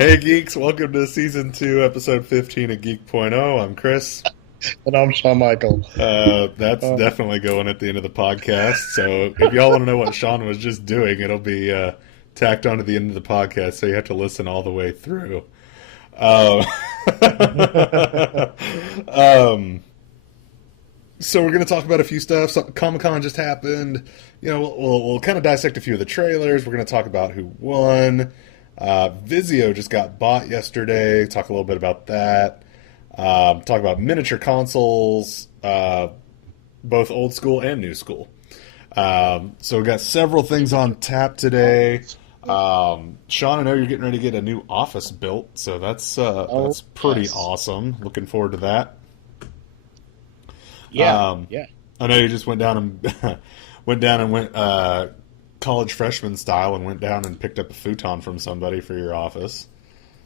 Hey Geeks, welcome to Season 2, Episode 15 of Geek.0. I'm Chris. And I'm Shawn Michael. That's definitely going at the end of the podcast, so if y'all want to know what Shawn was just doing, it'll be tacked on to the end of the podcast, so you have to listen all the way through. So we're going to talk about a few stuff. Comic-Con just happened. We'll kind of dissect a few of the trailers. We're going to talk about who won. Vizio just got bought yesterday. Talk a little bit about that. Talk about miniature consoles, both old school and new school. So we've got several things on tap today. Shawn, I know you're getting ready to get a new office built, so that's pretty awesome. Looking forward to that. Yeah. I know you just went down and college freshman style and went down and picked up a futon from somebody for your office.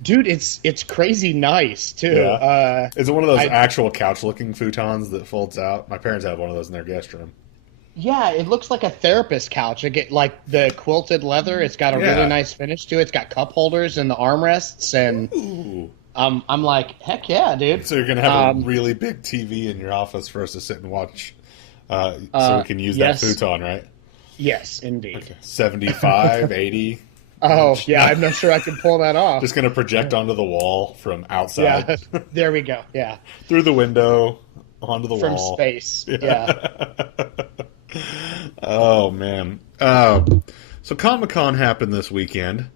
Dude, it's crazy nice too. Yeah. Is it one of those actual couch-looking futons that folds out? My parents have one of those in their guest room. Yeah, it looks like a therapist couch. I get like the quilted leather. It's got a really nice finish to it. It's got cup holders and the armrests, and I'm like, heck yeah, dude. So you're gonna have a really big TV in your office for us to sit and watch, so we can use that futon, right? Yes, indeed. Okay. 75, 80. Oh, yeah, I'm not sure I can pull that off. Just going to project onto the wall from outside. Yeah, there we go, yeah. Through the window, onto the from wall. From space, yeah. Oh, man. So Comic-Con happened this weekend.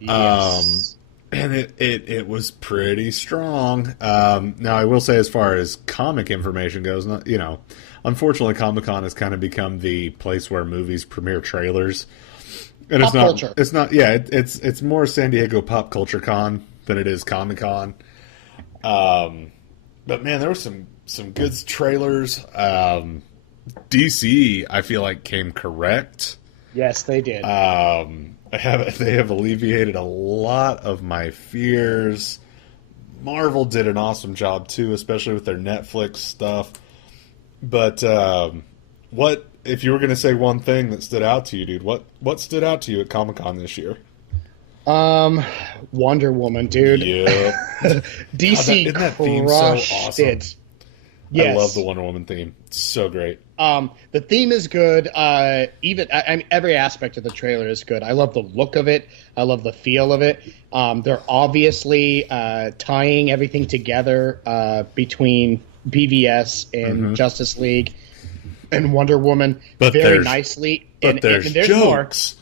Yes. And it was pretty strong. Now, I will say as far as comic information goes, unfortunately, Comic-Con has kind of become the place where movies premiere trailers. And pop culture. It's not. Yeah, it's more San Diego Pop Culture Con than it is Comic-Con. But man, there were some good trailers. DC, I feel like, came correct. Yes, they did. They have alleviated a lot of my fears. Marvel did an awesome job too, especially with their Netflix stuff. But what if you were going to say one thing that stood out to you, dude? What stood out to you at Comic-Con this year? Wonder Woman, dude. Yeah. DC isn't that theme so awesome? It. Yes. I love the Wonder Woman theme. It's so great. The theme is good. I mean, every aspect of the trailer is good. I love the look of it. I love the feel of it. They're obviously tying everything together between BVS and Justice League and Wonder Woman very nicely. But there's jokes.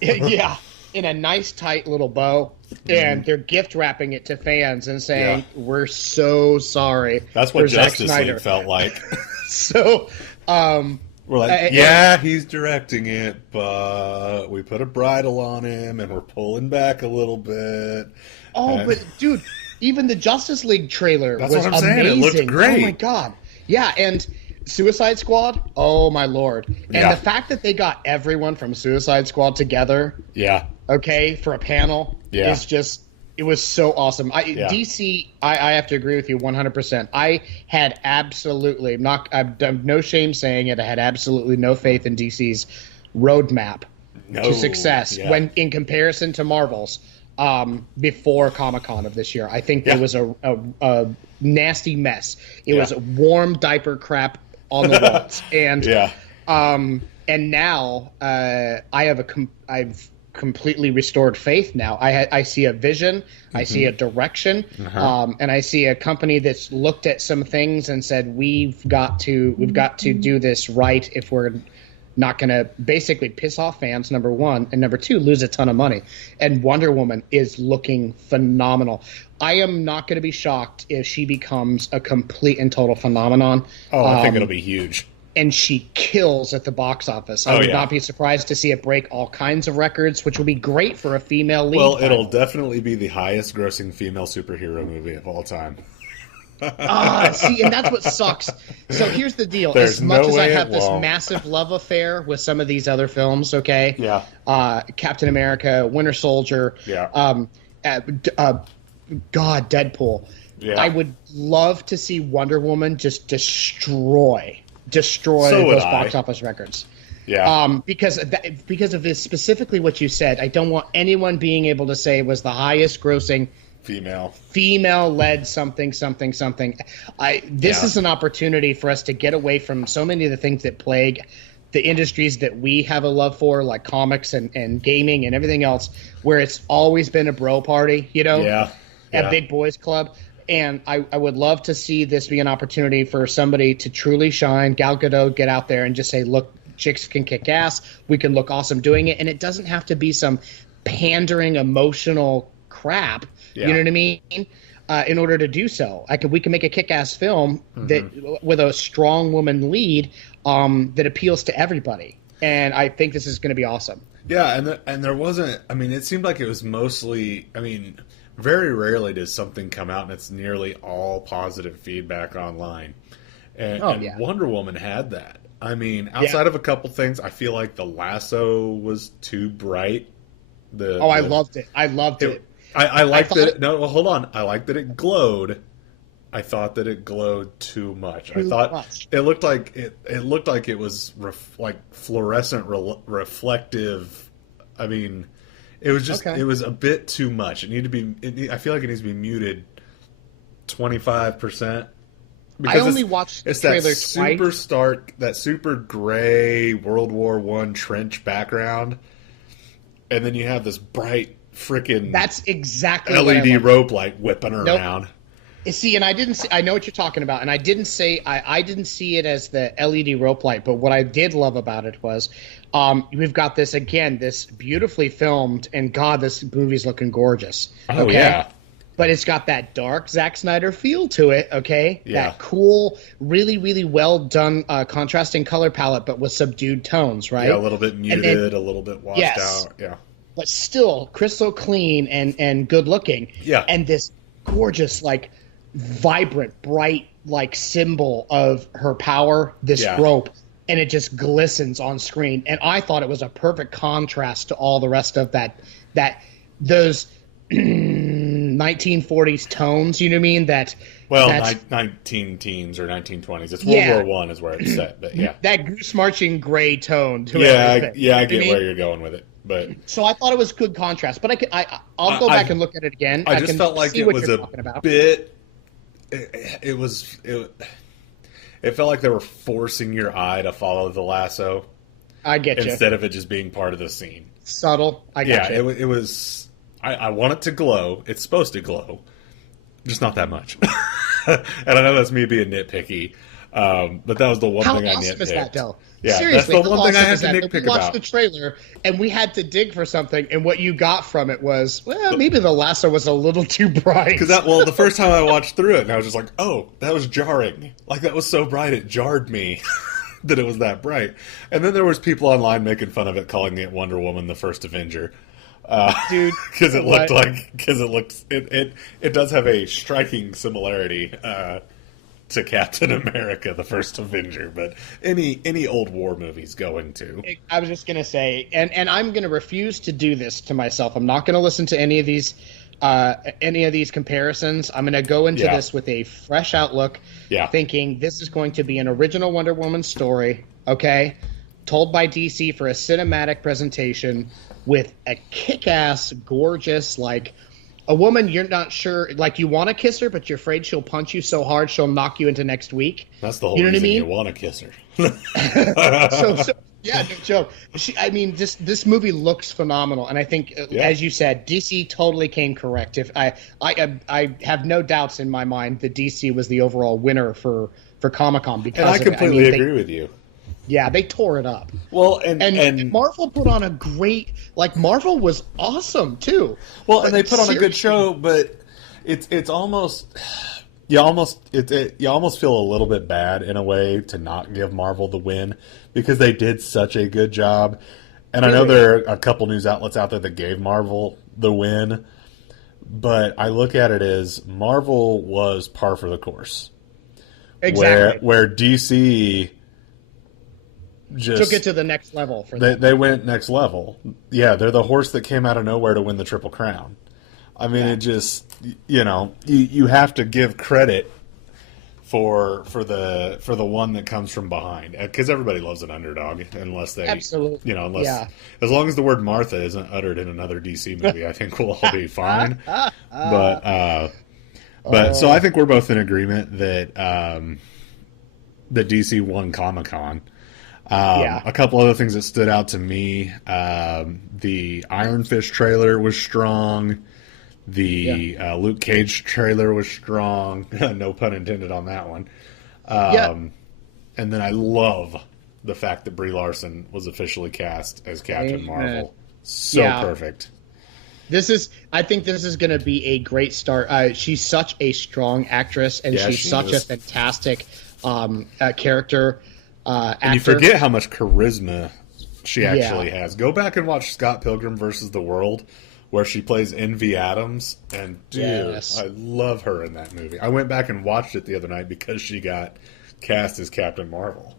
More. Yeah, in a nice, tight little bow. And they're gift wrapping it to fans and saying, we're so sorry. That's what Justice League felt like. So, we're like, he's directing it, but we put a bridle on him and we're pulling back a little bit. Oh, but dude, even the Justice League trailer was amazing. Saying. It looked great. Oh my god. Yeah, and Suicide Squad, oh my lord. And the fact that they got everyone from Suicide Squad together. Yeah. Okay, for a panel is just, it was so awesome. DC, I have to agree with you 100%. I had absolutely, I've done no shame saying it, I had absolutely no faith in DC's roadmap to success when in comparison to Marvel's before Comic-Con of this year. I think there was a nasty mess. It was a warm diaper crap on the walls. And now I've completely restored faith now. I see a vision, I see a direction, and I see a company that's looked at some things and said we've got to do this right if we're not going to basically piss off fans, number one, and number two, lose a ton of money. And Wonder Woman is looking phenomenal. I am not going to be shocked if she becomes a complete and total phenomenon. Oh, I think it'll be huge. And she kills at the box office. I would not be surprised to see it break all kinds of records, which would be great for a female lead. Well, it'll definitely be the highest grossing female superhero movie of all time. See, and that's what sucks. So here's the deal. As much as I have this massive love affair with some of these other films, okay? Yeah. Captain America, Winter Soldier, Deadpool. Yeah. I would love to see Wonder Woman just destroy those box office records. Because of this, specifically what you said. I don't want anyone being able to say it was the highest grossing female led something. This is an opportunity for us to get away from so many of the things that plague the industries that we have a love for, like comics and gaming and everything else, where it's always been a bro party, at Big Boys Club. And I would love to see this be an opportunity for somebody to truly shine. Gal Gadot, get out there and just say, look, chicks can kick ass. We can look awesome doing it. And it doesn't have to be some pandering emotional crap. You know what I mean? In order to do so, we can make a kick-ass film that with a strong woman lead that appeals to everybody. And I think this is going to be awesome. Yeah, and there wasn't. I mean, it seemed like it was mostly. I mean, very rarely does something come out and it's nearly all positive feedback online. And Wonder Woman had that. I mean, outside of a couple things, I feel like the lasso was too bright. I loved it. I liked it. No, well, hold on. I liked that it glowed. I thought that it glowed too much. It looked like it was like fluorescent reflective. I mean, it was just it was a bit too much. It needed to be. I feel like it needs to be muted 25%. I only watched the trailer that super stark, that super gray World War I trench background, and then you have this bright freaking that's exactly LED rope light whipping around. See, and I know what you're talking about, and I didn't see it as the LED rope light, but what I did love about it was we've got this beautifully filmed, and God, this movie's looking gorgeous. Oh yeah. But it's got that dark Zack Snyder feel to it, okay? Yeah. That cool, really, really well done contrasting color palette, but with subdued tones, right? Yeah, a little bit muted, a little bit washed out. Yeah. But still crystal clean and good looking. Yeah. And this gorgeous, like, vibrant, bright, like, symbol of her power, this rope, and it just glistens on screen. And I thought it was a perfect contrast to all the rest of those 1940s tones, you know what I mean? 19 teens or 1920s. It's World War I is where it's set, but yeah. That goose marching gray tone to everything. I get where you're going with it. But so I thought it was good contrast, but I'll go back and look at it again. I just felt like it was a bit. It felt like they were forcing your eye to follow the lasso. I get you. Instead of it just being part of the scene. Subtle. I get you. It was. I want it to glow. It's supposed to glow, just not that much. And I know that's me being nitpicky, but that was the one thing I nitpicked. How awesome is that, though? Yeah, seriously, that's the one thing I had to nitpick about. We watched the trailer, and we had to dig for something, and what you got from it was, well, maybe the lasso was a little too bright. The first time I watched through it, and I was just like, oh, that was jarring. Like, that was so bright, it jarred me that it was that bright. And then there was people online making fun of it, calling it Wonder Woman the First Avenger. Dude, because it does have a striking similarity to Captain America, the First Avenger, but any old war movie's going to. I was just gonna say, and I'm gonna refuse to do this to myself. I'm not gonna listen to any of these comparisons. I'm gonna go into this with a fresh outlook, thinking this is going to be an original Wonder Woman story, okay, told by DC for a cinematic presentation with a kick-ass, gorgeous, like, a woman you're not sure, like, you want to kiss her, but you're afraid she'll punch you so hard she'll knock you into next week. That's the whole reason you want to kiss her. Yeah, no joke. This movie looks phenomenal, and I think, as you said, DC totally came correct. If I have no doubts in my mind that DC was the overall winner for Comic-Con because and I completely agree with you. Yeah, they tore it up. Well, and Marvel put on a great, like, Marvel was awesome too. Well, and they put on a good show, but it's almost you almost feel a little bit bad in a way to not give Marvel the win because they did such a good job. And I know there are a couple news outlets out there that gave Marvel the win, but I look at it as Marvel was par for the course. Exactly. Where DC just took it to the next level for them. They went next level. Yeah, they're the horse that came out of nowhere to win the Triple Crown. I mean, it just, you have to give credit for the one that comes from behind, because everybody loves an underdog, unless they absolutely, as long as the word Martha isn't uttered in another DC movie, I think we'll all be fine. But so I think we're both in agreement that that DC won Comic-Con. A couple other things that stood out to me: the Iron Fist trailer was strong. The Luke Cage trailer was strong. No pun intended on that one. And then I love the fact that Brie Larson was officially cast as Captain Marvel. So perfect. I think this is going to be a great start. She's such a strong actress, and she's such a fantastic character actor. And you forget how much charisma she actually has. Go back and watch Scott Pilgrim versus the World, where she plays Envy Adams, and dude, I love her in that movie. I went back and watched it the other night because she got cast as Captain Marvel.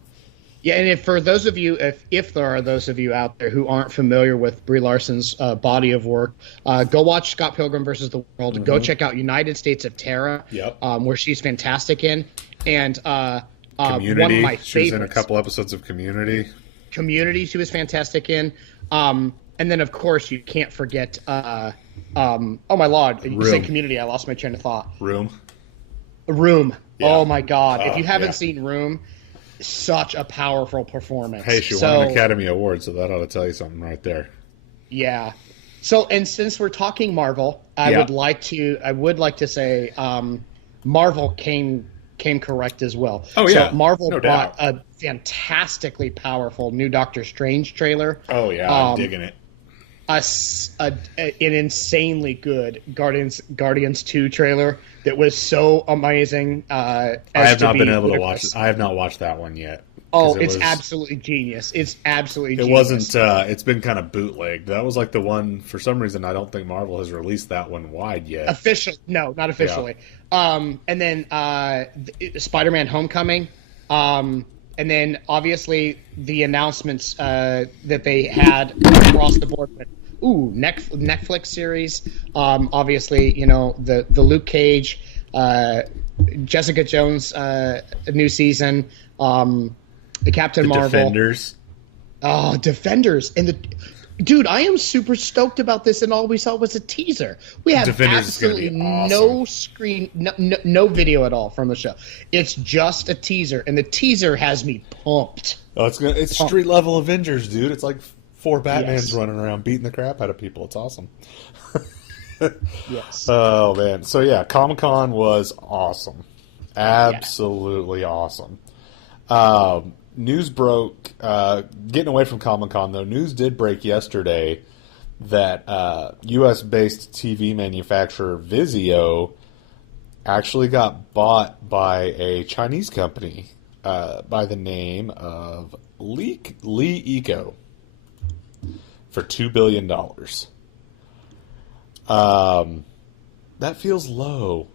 Yeah, and for those of you, if there are those of you out there who aren't familiar with Brie Larson's body of work, go watch Scott Pilgrim versus the World. Mm-hmm. Go check out United States of Terror, where she's fantastic in. And Community, one of my she was in a favorites. couple episodes of Community. Community, she was fantastic in. And then, of course, you can't forget. Oh my lord! You say Community, I lost my train of thought. Room. Yeah. Oh my god! If you haven't seen Room, such a powerful performance. Hey, she won an Academy Award, so that ought to tell you something right there. Yeah. So, and since we're talking Marvel, I would like to say Marvel came correct as well. Oh yeah. So Marvel no brought doubt. a fantastically powerful new Doctor Strange trailer. Oh yeah, I'm digging it. An insanely good Guardians 2 trailer that was so amazing. I have not been able to watch it. I have not watched that one yet. Oh, it's absolutely genius. It's absolutely genius. It wasn't, it's been kind of bootlegged. That was like the one, for some reason, I don't think Marvel has released that one wide yet. No, not officially. Yeah. And then Spider-Man Homecoming. And then, obviously, the announcements that they had across the board. Netflix series. Obviously, the Luke Cage, Jessica Jones new season, the Captain Marvel. Defenders. Oh, Defenders. Dude, I am super stoked about this, and all we saw was a teaser. We have Defenders absolutely awesome. no video at all from the show. It's just a teaser, and the teaser has me pumped. Oh, it's street level Avengers, dude. It's like 4 Batmans running around beating the crap out of people. It's awesome. Yes. Oh man. So yeah, Comic-Con was awesome. Absolutely awesome. News broke, getting away from Comic-Con though, news did break yesterday that US-based TV manufacturer Vizio actually got bought by a Chinese company by the name of Lee Eco for $2 billion. That feels low.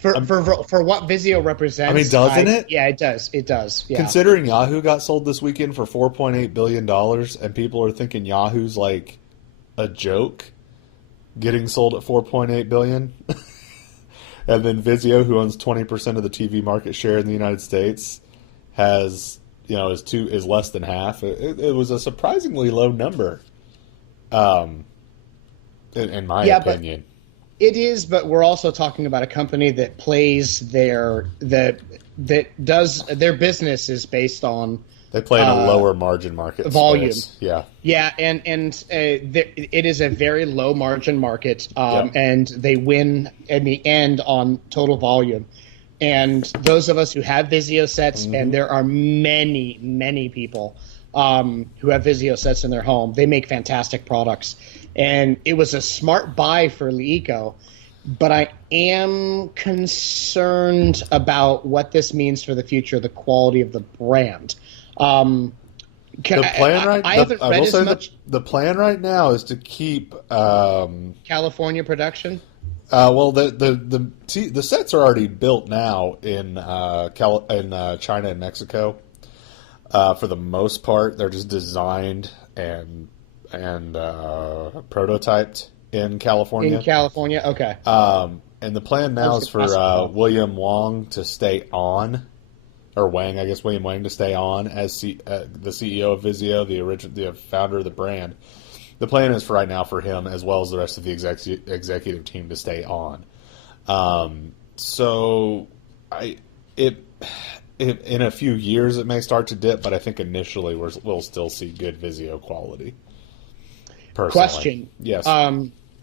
For what Vizio represents, I mean, doesn't it? Yeah, it does. It does. Yeah. Considering Yahoo got sold this weekend for $4.8 billion, and people are thinking Yahoo's like a joke, getting sold at $4.8 billion, and then Vizio, who owns 20% of the TV market share in the United States, has is less than half. It was a surprisingly low number, in my opinion. It is, but we're also talking about a company that plays their business is based on. They play in a lower margin market volume. Space. Yeah, yeah, and it is a very low margin market, and they win in the end on total volume. And those of us who have Vizio sets, and there are many people who have Vizio sets in their home, they make fantastic products. And it was a smart buy for Leico, but I am concerned about what this means for the future, the quality of the brand. The plan right now is to keep California production. Well, the sets are already built now in China and Mexico. For the most part, they're just designed and prototyped in California. In California, okay. And the plan now is for William Wang to stay on, or Wang, I guess William Wang to stay on as the CEO of Vizio, the founder of the brand. The plan is for right now for him, as well as the rest of the executive team, to stay on. So in a few years it may start to dip, but I think initially we'll still see good Vizio quality. Personally. Question. Yes.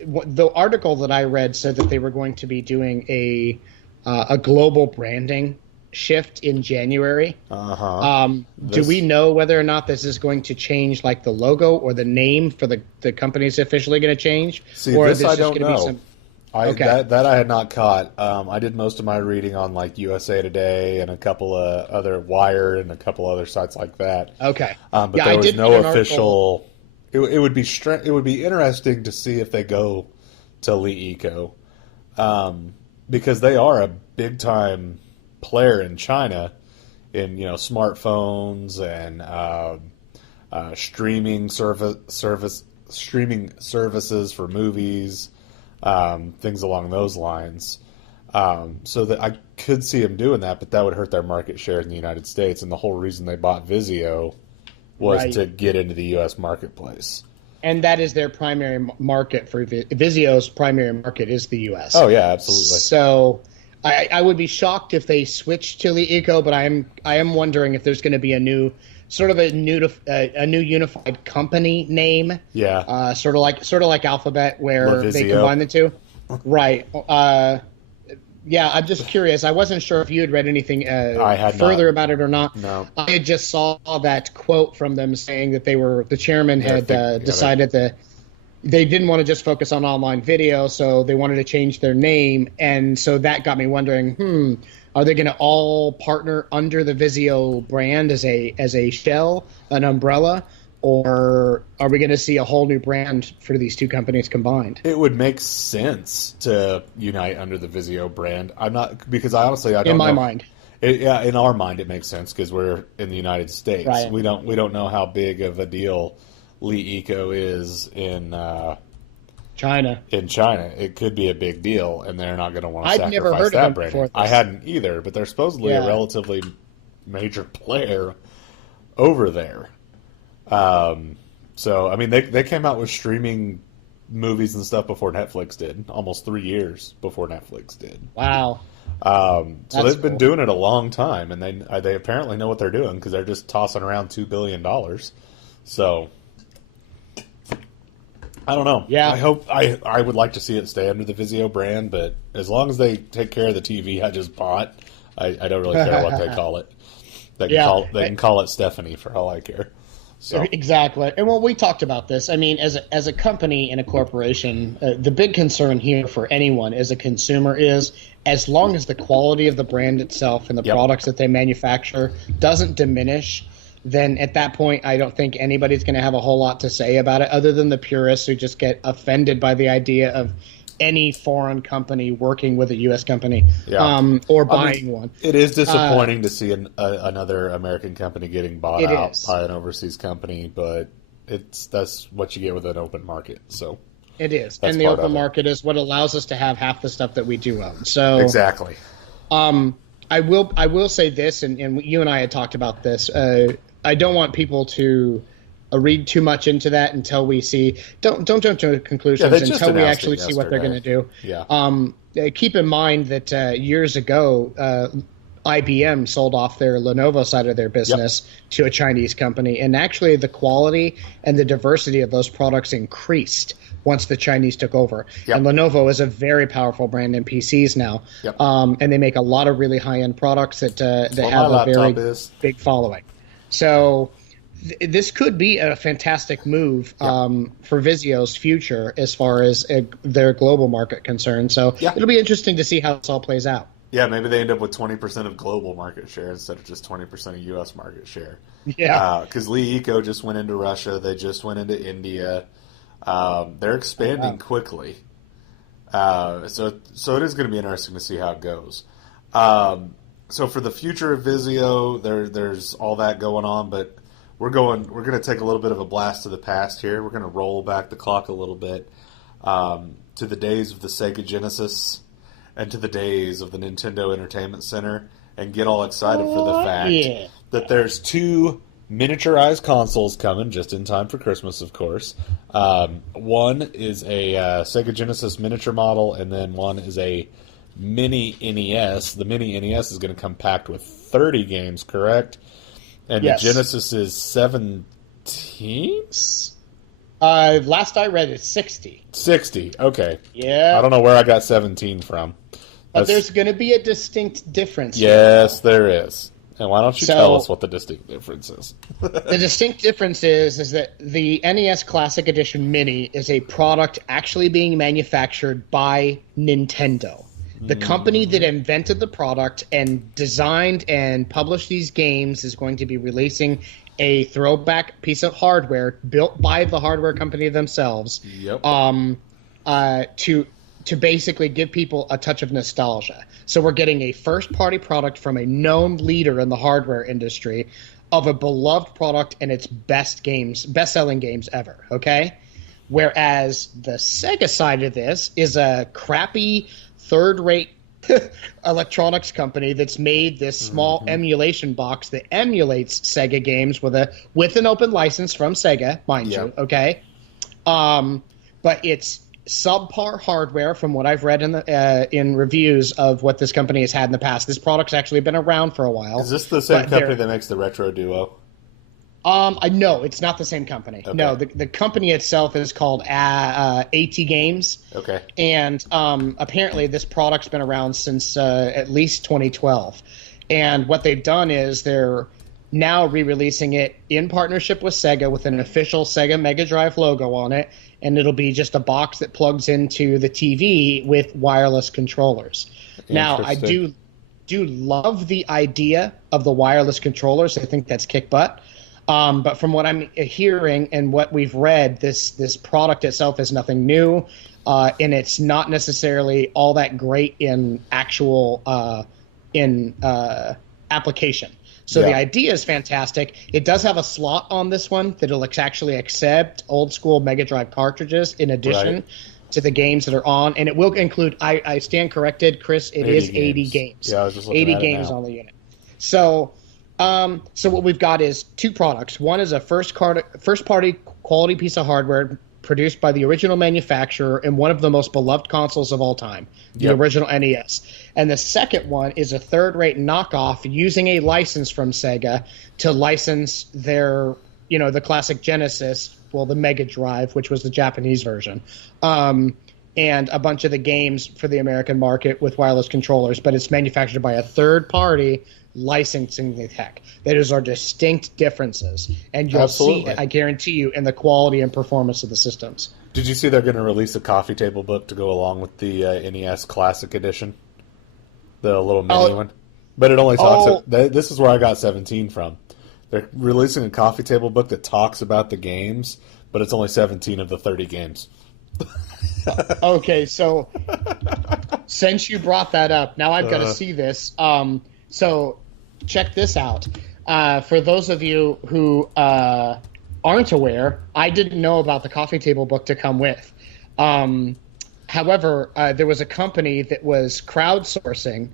The article that I read said that they were going to be doing a global branding shift in January. Do we know whether or not this is going to change, like, the logo or the name for the company's officially going to change? See, or this is I just don't gonna know. Be some... That I had not caught. I did most of my reading on, like, USA Today and a couple of other Wired and a couple other sites like that. Okay. But there was no official. It would be interesting to see if they go to Li Eco, because they are a big time player in China in smartphones and streaming services for movies, things along those lines. So that I could see them doing that, but that would hurt their market share in the United States. And the whole reason they bought Vizio was to get into the U.S. marketplace. And that is their primary market for Vizio's primary market is the U.S. Oh yeah, absolutely. So I would be shocked if they switched to Li Eco, but I am wondering if there's going to be a new unified company name. Yeah. Sort of like Alphabet, where they combine the two. Right. Yeah, I'm just curious. I wasn't sure if you had read anything further about it or not. No. I just saw that quote from them saying that the chairman had decided that they didn't want to just focus on online video, so they wanted to change their name. And so that got me wondering, are they going to all partner under the Vizio brand as a shell, an umbrella? Or are we going to see a whole new brand for these two companies combined? It would make sense to unite under the Vizio brand. Because I honestly don't know. In my mind. In our mind it makes sense because we're in the United States. Right. We don't know how big of a deal Li Eco is in China. In China, it could be a big deal, and they're not going to want to sacrifice never heard that of them brand. before this. I hadn't either, but they're supposedly a relatively major player over there. So, I mean, they came out with streaming movies and stuff before Netflix did, almost 3 years before Netflix did. Wow. So they've been doing it a long time, and they apparently know what they're doing because they're just tossing around $2 billion. So, I don't know. Yeah. I would like to see it stay under the Vizio brand, but as long as they take care of the TV I just bought, I don't really care what they call it. They can call it Stephanie for all I care. So. Exactly. And we talked about this. I mean, as a company and a corporation, the big concern here for anyone as a consumer is as long as the quality of the brand itself and the products that they manufacture doesn't diminish, then at that point I don't think anybody's going to have a whole lot to say about it other than the purists who just get offended by the idea of any foreign company working with a U.S. company or buying one. It is disappointing to see another American company getting bought out by an overseas company, but that's what you get with an open market. So it is, and the open market is what allows us to have half the stuff that we do own. So exactly. I will say this, and you and I had talked about this. I don't want people to read too much into that until we see. Don't jump to conclusions until we actually see what they're going to do. Yeah. Keep in mind that years ago, IBM sold off their Lenovo side of their business to a Chinese company, and actually the quality and the diversity of those products increased once the Chinese took over. And Lenovo is a very powerful brand in PCs now, and they make a lot of really high-end products that have a very big following. So this could be a fantastic move for Vizio's future as far as their global market concerned. So it'll be interesting to see how this all plays out. Yeah, maybe they end up with 20% of global market share instead of just 20% of U.S. market share. Yeah. Because Li Eco just went into Russia. They just went into India. They're expanding quickly. So it is going to be interesting to see how it goes. So for the future of Vizio, there's all that going on, but we're going to take a little bit of a blast to the past here. We're going to roll back the clock a little bit to the days of the Sega Genesis and to the days of the Nintendo Entertainment Center and get all excited for the fact that there's 2 miniaturized consoles coming just in time for Christmas, of course. One is a Sega Genesis miniature model, and then one is a mini NES. The mini NES is going to come packed with 30 games, correct? And the Genesis is 17? Last I read, it's 60. 60, okay. Yeah. I don't know where I got 17 from. But there's going to be a distinct difference. Yes, there is. And why don't you tell us what the distinct difference is? The distinct difference is that the NES Classic Edition Mini is a product actually being manufactured by Nintendo. The company that invented the product and designed and published these games is going to be releasing a throwback piece of hardware built by the hardware company themselves to basically give people a touch of nostalgia. So we're getting a first-party product from a known leader in the hardware industry of a beloved product and its best-selling games ever, okay? Whereas the Sega side of this is a crappy, third-rate electronics company that's made this small emulation box that emulates Sega games with an open license from Sega, mind you, okay? But it's subpar hardware from what I've read in reviews of what this company has had in the past. This product's actually been around for a while. Is this the same company that makes the Retro Duo? No, it's not the same company. Okay. No, the company itself is called AT Games. Okay. And apparently this product's been around since at least 2012. And what they've done is they're now re-releasing it in partnership with Sega with an official Sega Mega Drive logo on it. And it'll be just a box that plugs into the TV with wireless controllers. Now, I do love the idea of the wireless controllers. I think that's kick butt. But from what I'm hearing and what we've read, this product itself is nothing new, and it's not necessarily all that great in actual application. So the idea is fantastic. It does have a slot on this one that'll actually accept old school Mega Drive cartridges in addition to the games that are on, and it will include. I stand corrected, Chris. It is 80 games. Yeah, I was just looking 80 at games it now. on the unit. So what we've got is 2 products. One is a first-party quality piece of hardware produced by the original manufacturer and one of the most beloved consoles of all time, the original NES. And the second one is a third-rate knockoff using a license from Sega to license their, the classic Genesis, the Mega Drive, which was the Japanese version, and a bunch of the games for the American market with wireless controllers. But it's manufactured by a third party licensing the tech. Those are distinct differences, and you'll see, I guarantee you, in the quality and performance of the systems. Did you see they're going to release a coffee table book to go along with the NES Classic Edition, the little mini one? But it only talks. This is where I got 17 from. They're releasing a coffee table book that talks about the games, but it's only 17 of the 30 games. Okay, so since you brought that up, now I've got to see this. So check this out. For those of you who aren't aware, I didn't know about the coffee table book to come with. However, there was a company that was crowdsourcing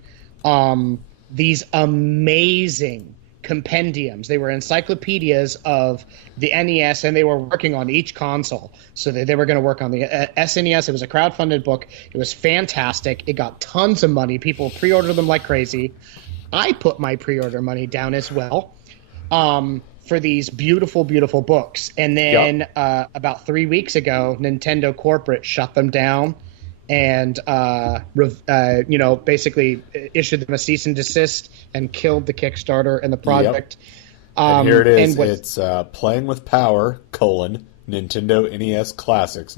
these amazing compendiums. They were encyclopedias of the NES, and they were working on each console. So they were going to work on the SNES. It was a crowdfunded book. It was fantastic. It got tons of money. People pre-ordered them like crazy. I put my pre-order money down as well for these beautiful, beautiful books. And then about 3 weeks ago, Nintendo corporate shut them down and basically issued them a cease and desist and killed the Kickstarter and the project. And here it is. It's Playing with Power, Nintendo NES Classics,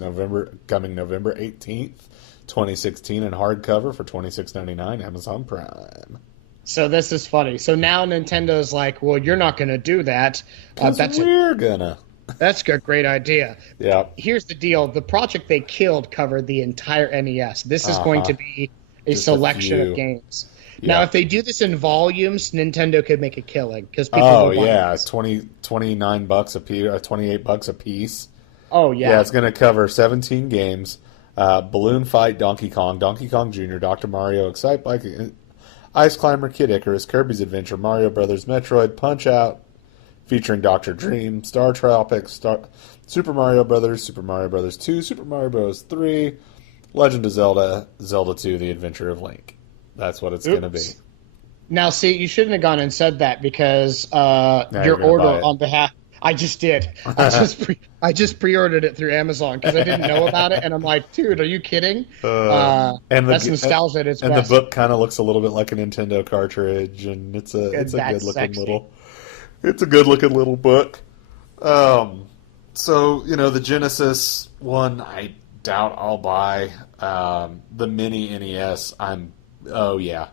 coming November 18th, 2016, in hardcover for $26.99, Amazon Prime. So this is funny. So now Nintendo's like, well, you're not going to do that. We're gonna. That's a great idea. Yeah. Here's the deal. The project they killed covered the entire NES. This is going to be just selection of games. Yeah. Now, if they do this in volumes, Nintendo could make a killing because people will buy it's $29 a piece, $28 a piece. Oh, yeah. Yeah, it's going to cover 17 games. Balloon Fight, Donkey Kong Jr., Dr. Mario, Excite Bike, Ice Climber, Kid Icarus, Kirby's Adventure, Mario Brothers, Metroid, Punch Out, featuring Dr. Dream, Star Tropics, Super Mario Brothers, Super Mario Brothers 2, Super Mario Bros. 3, Legend of Zelda, Zelda 2, The Adventure of Link. That's what it's going to be. Now, see, you shouldn't have gone and said that because your order on behalf. I just did. I just pre-ordered it through Amazon because I didn't know about it, and I'm like, dude, are you kidding? That's nostalgia at its best. And the book kind of looks a little bit like a Nintendo cartridge, and it's a good looking little book. So the Genesis one, I doubt I'll buy. The mini NES, I'm totally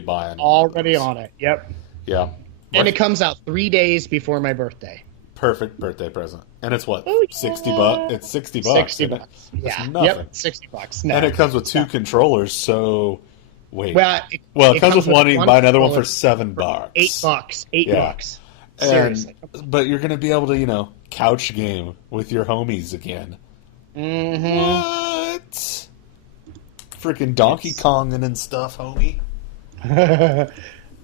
buying. Already on it. Yep. Yeah. And it comes out 3 days before my birthday. Perfect birthday present. And it's what? $60? It's $60. $60. Yeah. Nothing. Yep. $60. No. And it comes with 2 controllers, so wait. Well, it comes with one, and you can buy another one for $7. $8. $8. Seriously. But you're going to be able to, couch game with your homies again. Mm-hmm. What? Freaking Donkey Konging and stuff, homie.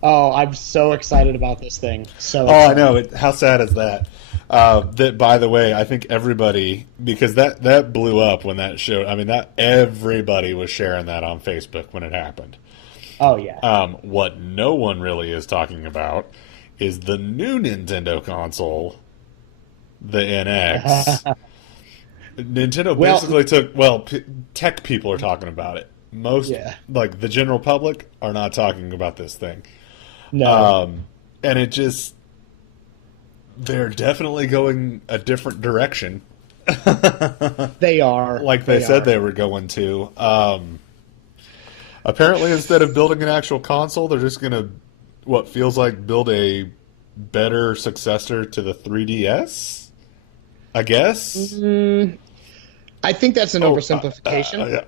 Oh, I'm so excited about this thing. I know. How sad is that? That, by the way, I think everybody, because that blew up when that showed. I mean, everybody was sharing that on Facebook when it happened. Oh, yeah. What no one really is talking about is the new Nintendo console, the NX. Nintendo basically tech people are talking about it. Like the general public, are not talking about this thing. No. And it just, they're definitely going a different direction. They are. Like they said they were going to. Apparently, instead of building an actual console, they're just going to, what feels like, build a better successor to the 3DS, I guess? I think that's an oversimplification.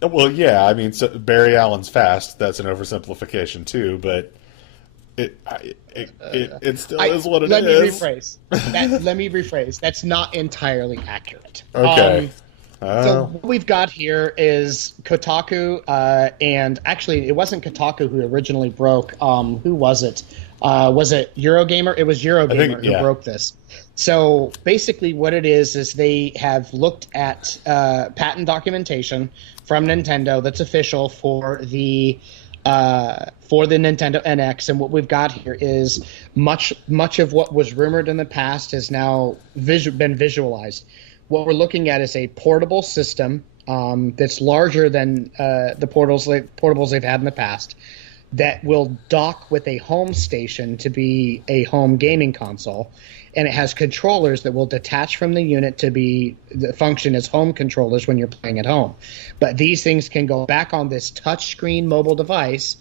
Well, yeah, I mean, Barry Allen's Fast, that's an oversimplification too, but it still is what it is. Let me rephrase. That's not entirely accurate. Okay. So what we've got here is Kotaku, and actually it wasn't Kotaku who originally broke. Who was it? Was it Eurogamer? It was Eurogamer who broke this. So basically what it is they have looked at patent documentation from Nintendo that's official for the Nintendo NX, and what we've got here is much of what was rumored in the past has now been visualized. What we're looking at is a portable system that's larger than the portables they've had in the past, that will dock with a home station to be a home gaming console, and it has controllers that will detach from the unit to function as home controllers when you're playing at home. But these things can go back on this touchscreen mobile device,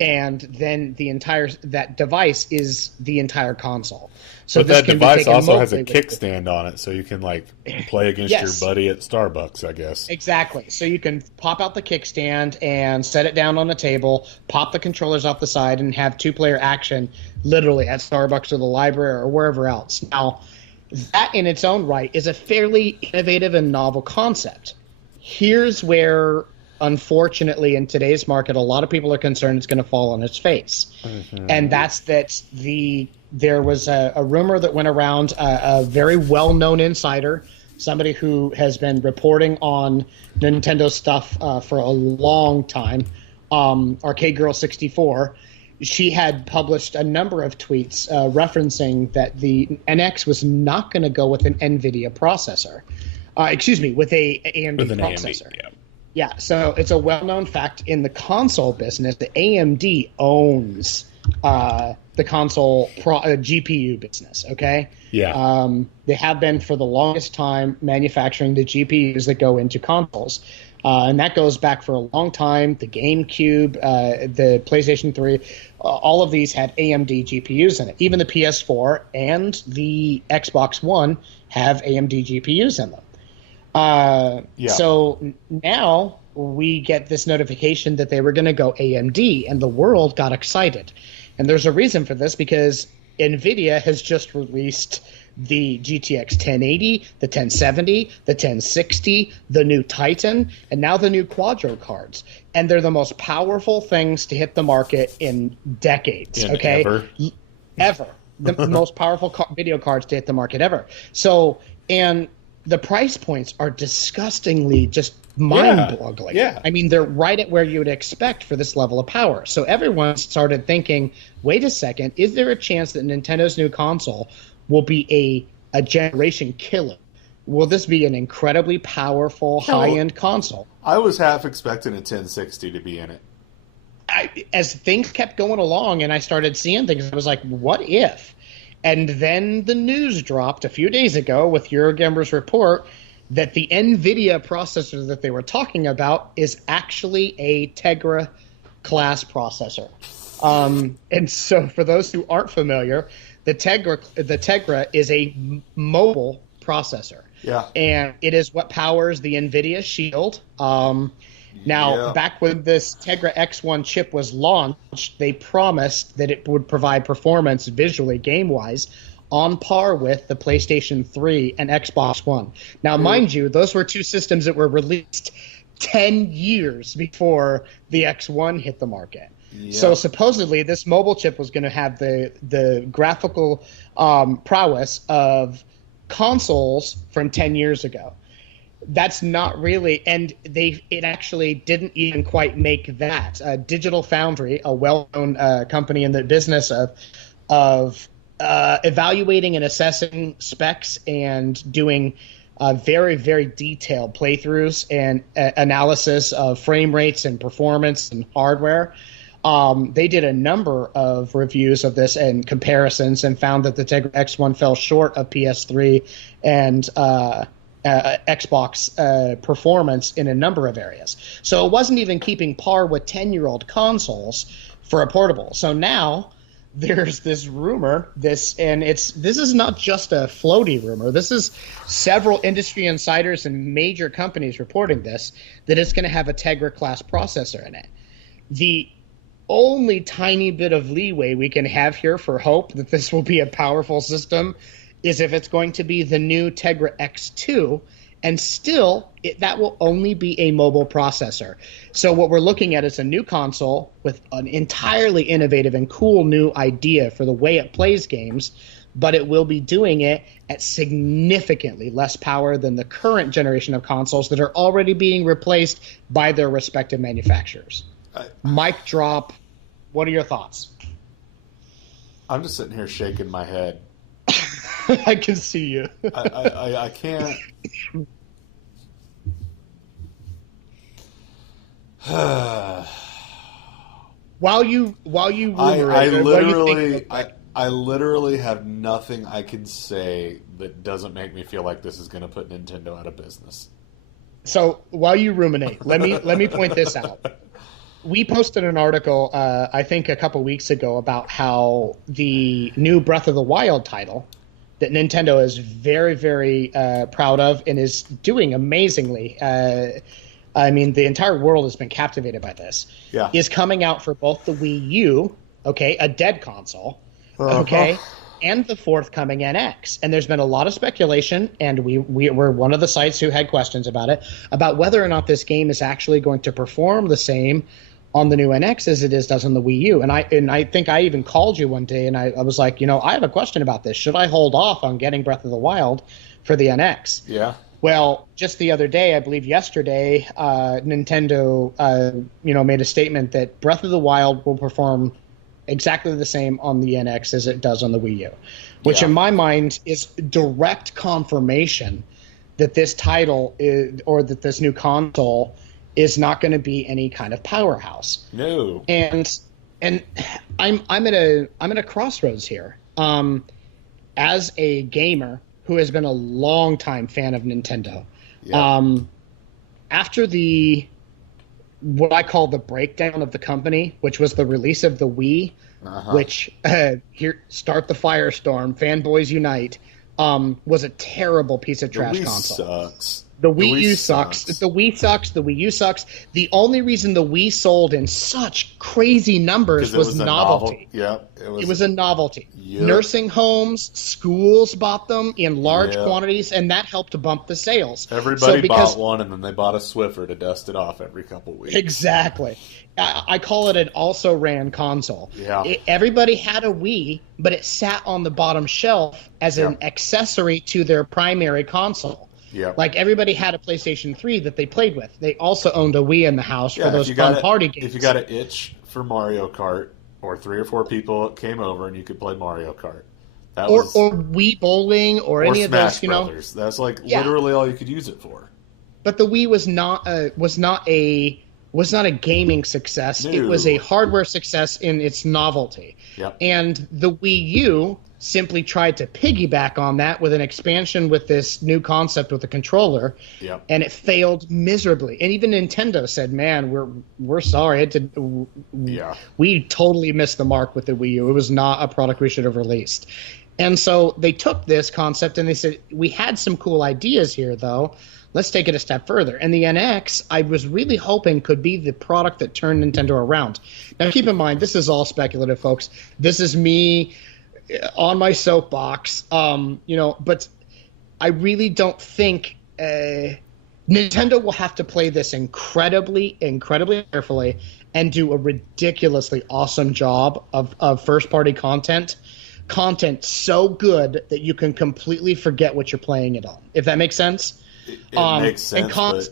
and then that device is the entire console. So but that device also has a kickstand on it, so you can play against your buddy at Starbucks, I guess. Exactly. So you can pop out the kickstand and set it down on the table, pop the controllers off the side, and have 2-player action literally at Starbucks or the library or wherever else. Now, that in its own right is a fairly innovative and novel concept. Here's where, unfortunately, in today's market, a lot of people are concerned it's going to fall on its face. Mm-hmm. And that's that there was a rumor that went around, a very well-known insider, somebody who has been reporting on Nintendo stuff for a long time, Arcade Girl 64. She had published a number of tweets referencing that the NX was not going to go with an NVIDIA processor. With a AMD processor. AMD, Yeah, so it's a well-known fact in the console business that AMD owns the console GPU business, okay? Yeah. They have been for the longest time manufacturing the GPUs that go into consoles. And that goes back for a long time. The GameCube, the PlayStation 3, all of these had AMD GPUs in it. Even the PS4 and the Xbox One have AMD GPUs in them. So now we get this notification that they were going to go AMD, and the world got excited. And there's a reason for this, because NVIDIA has just released the GTX 1080, the 1070, the 1060, the new Titan, and now the new Quadro cards. And they're the most powerful things to hit the market in decades. Ever. The most powerful video cards to hit the market ever. So, and the price points are disgustingly just mind-boggling. Yeah. I mean, they're right at where you would expect for this level of power. So everyone started thinking, wait a second, is there a chance that Nintendo's new console will be a generation killer? Will this be an incredibly powerful, high-end console? I was half expecting a 1060 to be in it. As things kept going along and I started seeing things, I was like, what if? And then the news dropped a few days ago with Eurogamer's report that the NVIDIA processor that they were talking about is actually a Tegra class processor. And so for those who aren't familiar, the Tegra is a mobile processor. Yeah. And it is what powers the NVIDIA Shield. Back when this Tegra X1 chip was launched, they promised that it would provide performance visually, game-wise, on par with the PlayStation 3 and Xbox One. Now, mind you, those were two systems that were released 10 years before the X1 hit the market. Yeah. So supposedly this mobile chip was going to have the graphical prowess of consoles from 10 years ago. That's not really, and it actually didn't even quite make that. Digital Foundry, a well-known company in the business of evaluating and assessing specs and doing very, very detailed playthroughs and analysis of frame rates and performance and hardware. They did a number of reviews of this and comparisons and found that the Tegra X1 fell short of PS3 and Xbox performance in a number of areas. So it wasn't even keeping par with 10-year-old consoles for a portable. So now there's this rumor, this is not just a floaty rumor. This is several industry insiders and major companies reporting this, that it's going to have a Tegra class processor in it. The only tiny bit of leeway we can have here for hope that this will be a powerful system is if it's going to be the new Tegra X2, and still, that will only be a mobile processor. So what we're looking at is a new console with an entirely innovative and cool new idea for the way it plays games, but it will be doing it at significantly less power than the current generation of consoles that are already being replaced by their respective manufacturers. Mic drop. What are your thoughts? I'm just sitting here shaking my head. I can see you. I can't. While you rumor I literally have nothing I can say that doesn't make me feel like this is going to put Nintendo out of business. So while you ruminate, let me point this out. We posted an article, I think a couple weeks ago, about how the new Breath of the Wild title that Nintendo is very, very proud of and is doing amazingly. I mean, the entire world has been captivated by this. Yeah. Is coming out for both the Wii U, okay, a dead console, okay, and the forthcoming NX. And there's been a lot of speculation, and we were one of the sites who had questions about it, about whether or not this game is actually going to perform the same on the new NX as it does on the Wii U. And I think I even called you one day, and I was like, I have a question about this. Should I hold off on getting Breath of the Wild for the NX? Yeah. Well, just the other day, I believe yesterday, Nintendo, made a statement that Breath of the Wild will perform exactly the same on the NX as it does on the Wii U, which in my mind is direct confirmation that this title or that this new console is not going to be any kind of powerhouse. No. And I'm at a crossroads here. As a gamer who has been a longtime fan of Nintendo, after what I call the breakdown of the company, which was the release of the Wii, which here start the firestorm, fanboys unite, was a terrible piece of trash console. Sucks. The Wii U sucks. The Wii sucks. The Wii U sucks. The only reason the Wii sold in such crazy numbers was novelty. It was a novelty. Yep. Nursing homes, schools bought them in large quantities, and that helped to bump the sales. Everybody bought one, and then they bought a Swiffer to dust it off every couple weeks. Exactly. I call it an also-ran console. Yeah. Everybody had a Wii, but it sat on the bottom shelf as an accessory to their primary console. Yeah. Like everybody had a PlayStation 3 that they played with. They also owned a Wii in the house for those fun party games. If you got an itch for Mario Kart, or 3 or 4 people came over and you could play Mario Kart. Or Wii Bowling or any Smash of those, Brothers. That's like literally all you could use it for. But the Wii was not a gaming success. No. It was a hardware success in its novelty. Yep. And the Wii U simply tried to piggyback on that with an expansion with this new concept with the controller, and it failed miserably. And even Nintendo said, "Man, we're sorry. We totally missed the mark with the Wii U. It was not a product we should have released." And so they took this concept and they said, "We had some cool ideas here, though. Let's take it a step further." And the NX, I was really hoping could be the product that turned Nintendo around. Now, keep in mind, this is all speculative, folks. This is me on my soapbox, but I really don't think Nintendo will have to play this incredibly, incredibly carefully and do a ridiculously awesome job of first-party content so good that you can completely forget what you're playing it on, if that makes sense. It makes sense,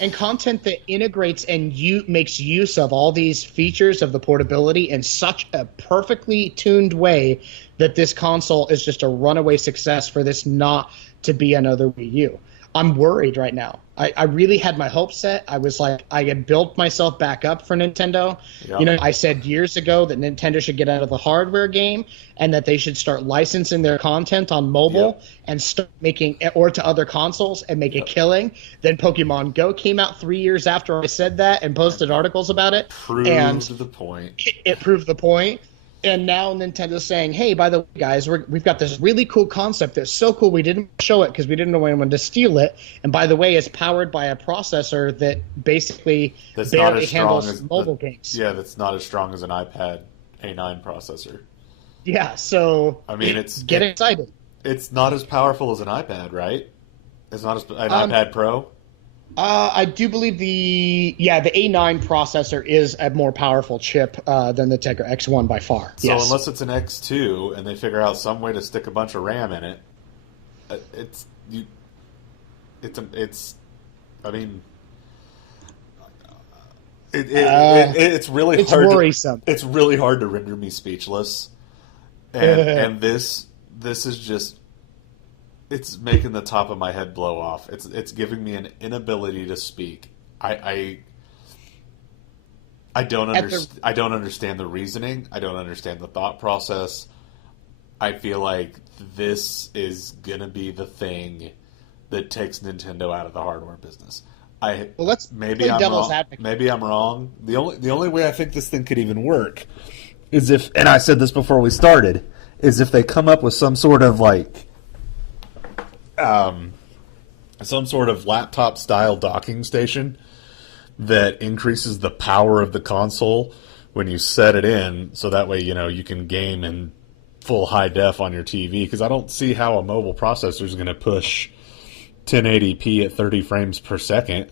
and content that integrates and makes use of all these features of the portability in such a perfectly tuned way that this console is just a runaway success for this not to be another Wii U. I'm worried right now. I really had my hopes set. I was like, I had built myself back up for Nintendo. Yep. I said years ago that Nintendo should get out of the hardware game and that they should start licensing their content on mobile and start making, or to other consoles, and make a killing. Then Pokemon Go came out 3 years after I said that and posted articles about it. Proved the point. It proved the point. And now Nintendo's saying, "Hey, by the way, guys, we've got this really cool concept that's so cool we didn't show it because we didn't know anyone to steal it. And by the way, it's powered by a processor that basically barely handles mobile games." Yeah, that's not as strong as an iPad A9 processor. Yeah, so I mean, get excited. It's not as powerful as an iPad, right? It's not as an iPad Pro. I do believe the A9 processor is a more powerful chip than the Tegra X1 by far. So unless it's an X2 and they figure out some way to stick a bunch of RAM in it, it's really hard. Worrisome. It's really hard to render me speechless, and this is just. It's making the top of my head blow off. It's giving me an inability to speak. I don't understand the reasoning. I don't understand the thought process. I feel like this is gonna be the thing that takes Nintendo out of the hardware business. Maybe I'm wrong. The only way I think this thing could even work is if, and I said this before we started, is if they come up with some sort of laptop style docking station that increases the power of the console when you set it in, so that way you can game in full high def on your TV, because I don't see how a mobile processor is going to push 1080p at 30 frames per second.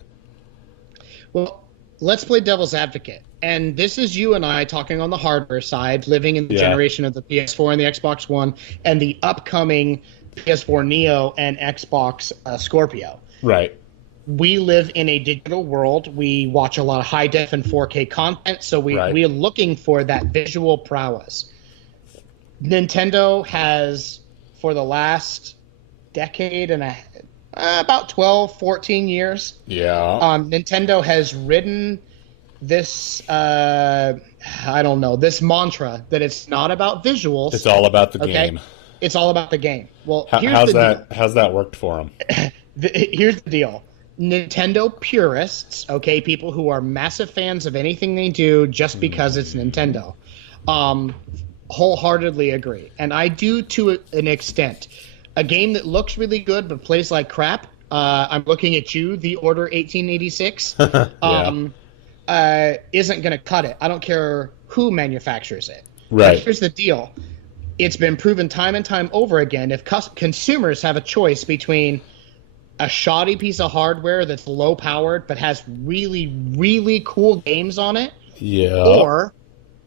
Well, let's play devil's advocate. And this is you and I talking on the hardware side, living in the generation of the PS4 and the Xbox One and the upcoming PS4 Neo and Xbox Scorpio. Right. We live in a digital world. We watch a lot of high def and 4K content, so we are looking for that visual prowess. Nintendo has, for the last decade and about 12, 14 years, Nintendo has ridden this, this mantra that it's not about visuals. It's all about the game. It's all about the game. Well, how's that worked for them? Here's the deal. Nintendo purists, people who are massive fans of anything they do just because it's Nintendo, wholeheartedly agree. And I do to an extent. A game that looks really good but plays like crap, I'm looking at you, the Order 1886. Yeah. Isn't going to cut it. I don't care who manufactures it. But Right. here's the deal. It's been proven time and time over again. If consumers have a choice between a shoddy piece of hardware that's low powered but has really, really cool games on it, Yeah.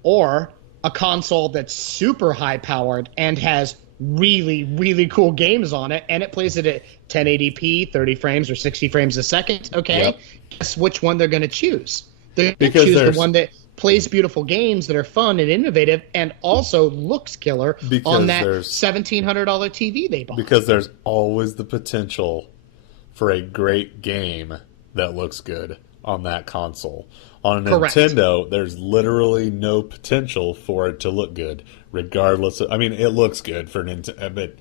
or a console that's super high powered and has really, really cool games on it, and it plays it at 1080p, 30 frames or 60 frames a second, okay? Yep. Guess which one they're going to choose? They're going to Because choose the there's- one that plays beautiful games that are fun and innovative and also looks killer Because on that there's- $1,700 TV they bought. Because there's always the potential for a great game that looks good on that console. On a Correct. Nintendo, there's literally no potential for it to look good, regardless of... I mean, it looks good for Nintendo, but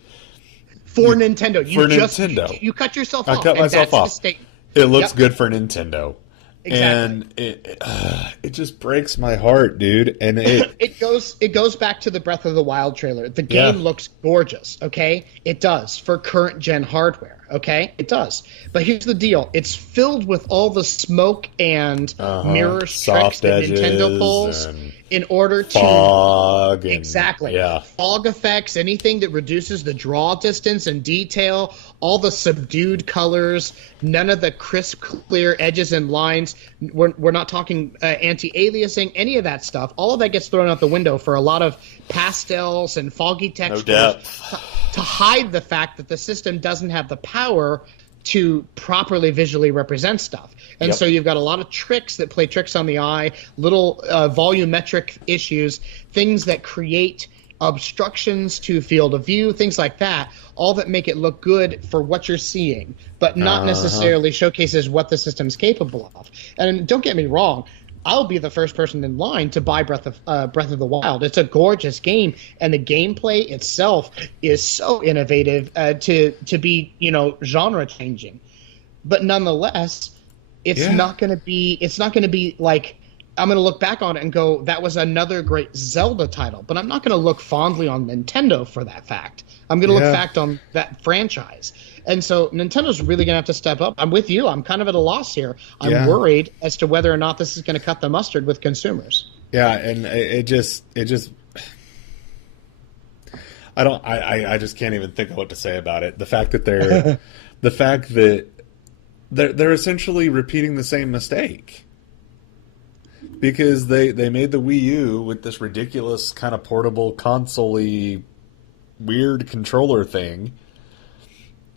For Nintendo. Nintendo. You cut yourself I off. cut and myself that's off. the statement. it looks Yep. good for Nintendo. Exactly. And it just breaks my heart, dude. And It goes back to the Breath of the Wild trailer. The game Yeah. looks gorgeous, okay? It does for current gen hardware, okay? It does. But here's the deal. It's filled with all the smoke and mirror tricks soft that edges Nintendo pulls and in order to fog. And, exactly. Yeah. Fog effects, anything that reduces the draw distance and detail, all the subdued colors, none of the crisp, clear edges and lines. We're not talking anti-aliasing, any of that stuff. All of that gets thrown out the window for a lot of pastels and foggy textures to hide the fact that the system doesn't have the power to properly visually represent stuff. And Yep. so you've got a lot of tricks that play tricks on the eye, little volumetric issues, things that create obstructions to field of view, things like that, all that make it look good for what you're seeing, but not necessarily showcases what the system's capable of. And don't get me wrong, I'll be the first person in line to buy Breath of the Wild. It's a gorgeous game, and the gameplay itself is so innovative to be, genre changing. But nonetheless, it's not going to be like I'm going to look back on it and go, that was another great Zelda title. But I'm not going to look fondly on Nintendo for that fact. I'm going to look back on that franchise. And so Nintendo's really going to have to step up. I'm with you. I'm kind of at a loss here. I'm worried as to whether or not this is going to cut the mustard with consumers. Yeah, and it just I just can't even think of what to say about it. The fact that they're essentially repeating the same mistake. Because they made the Wii U with this ridiculous kind of portable console-y weird controller thing.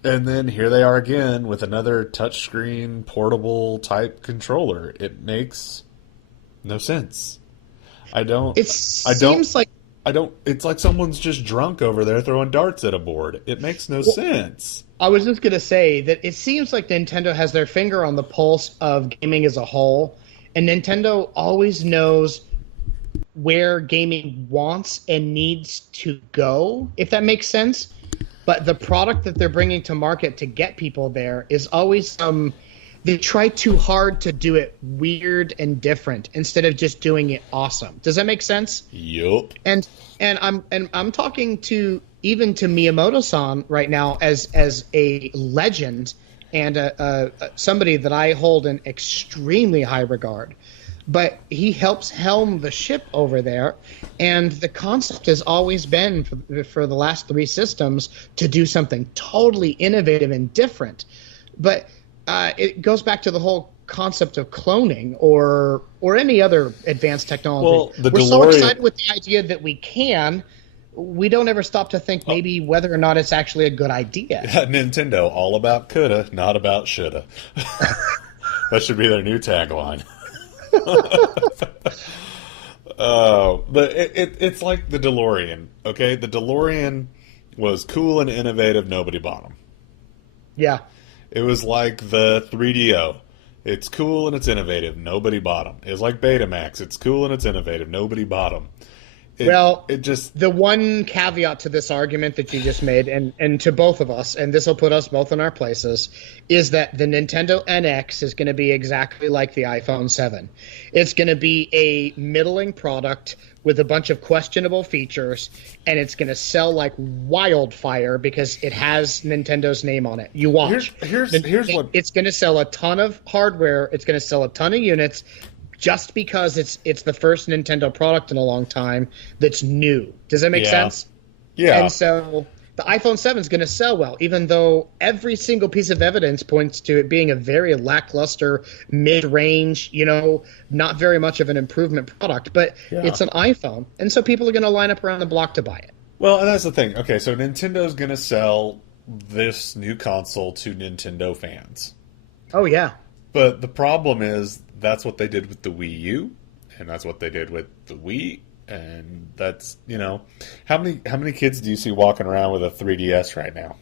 And then here they are again with another touchscreen portable type controller. It makes no sense. It's like someone's just drunk over there throwing darts at a board. It makes no sense. I was just going to say that it seems like Nintendo has their finger on the pulse of gaming as a whole. And Nintendo always knows where gaming wants and needs to go, if that makes sense. But the product that they're bringing to market to get people there is always they try too hard to do it weird and different instead of just doing it awesome. Does that make sense? Yup. And I'm talking to Miyamoto-san right now as a legend and somebody that I hold in extremely high regard. But he helps helm the ship over there, and the concept has always been, for the last 3 systems, to do something totally innovative and different. But it goes back to the whole concept of cloning or any other advanced technology. Well, We're so excited with the idea that we don't ever stop to think maybe whether or not it's actually a good idea. Nintendo, all about coulda, not about shoulda. That should be their new tagline. But it's like the DeLorean, okay? The DeLorean was cool and innovative, nobody bought them. Yeah. It was like the 3DO. It's cool and it's innovative, nobody bought them. It was like Betamax. It's cool and it's innovative, nobody bought them. It just the one caveat to this argument that you just made, and to both of us, and this will put us both in our places, is that the Nintendo NX is going to be exactly like the iPhone 7. It's going to be a middling product with a bunch of questionable features, and it's going to sell like wildfire because it has Nintendo's name on it. You watch. Here's what it's going to sell a ton of hardware. It's going to sell a ton of units. Just because it's the first Nintendo product in a long time that's new. Does that make sense? Yeah. And so the iPhone 7 is going to sell well, even though every single piece of evidence points to it being a very lackluster, mid-range, not very much of an improvement product. But it's an iPhone, and so people are going to line up around the block to buy it. Well, and that's the thing. Okay, so Nintendo's going to sell this new console to Nintendo fans. Oh, yeah. But the problem is that's what they did with the Wii U, and that's what they did with the Wii, and that's, how many kids do you see walking around with a 3DS right now?